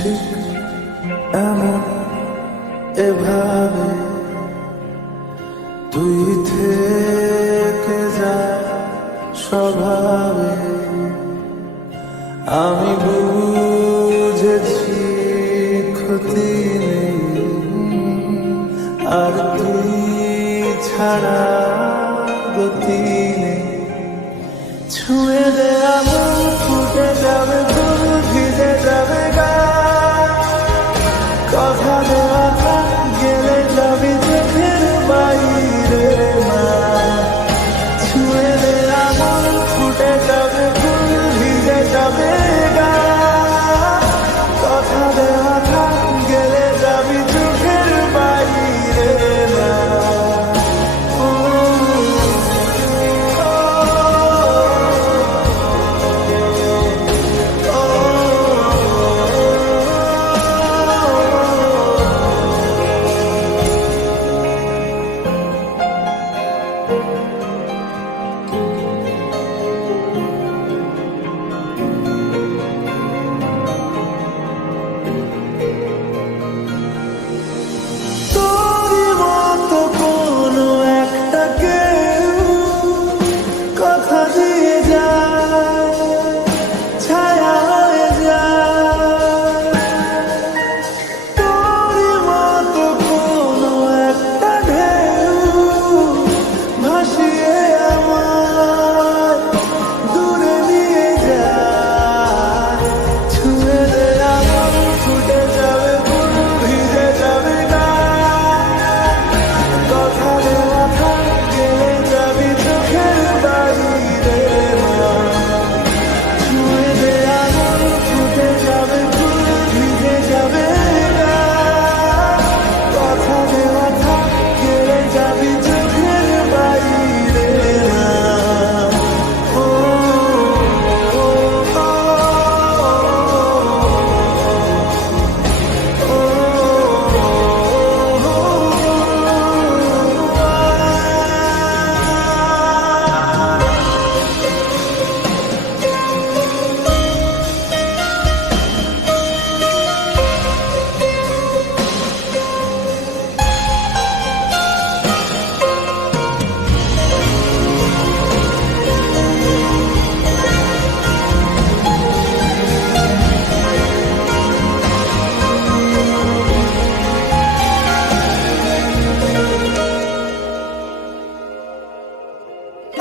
ঠিক এমন এভাবে তুই থেকে যা স্বভাবে আমি বুঝেছি ক্ষতি আর তুই ছাড়া গতি নেই ছুঁয়ে দেয়া ফুটে যাবে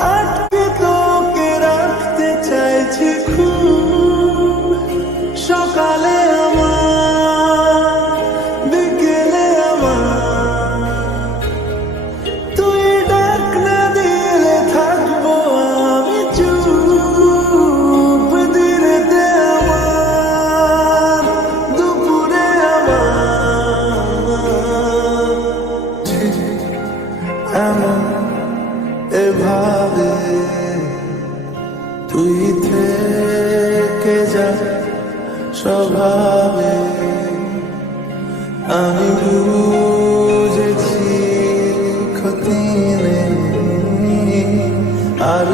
আটকে তোকে রাখতে চাইছি খুব। সকালে আমার, বিকেলে আমার। তুই ডাক না দিলে থাকব আমি চুপ। দিনেতে আমার, দুপুরে আমার। এমন এভাবে তুই থেকে যা স্বভাবে। আমি বুঝেছি ক্ষতি নেই আর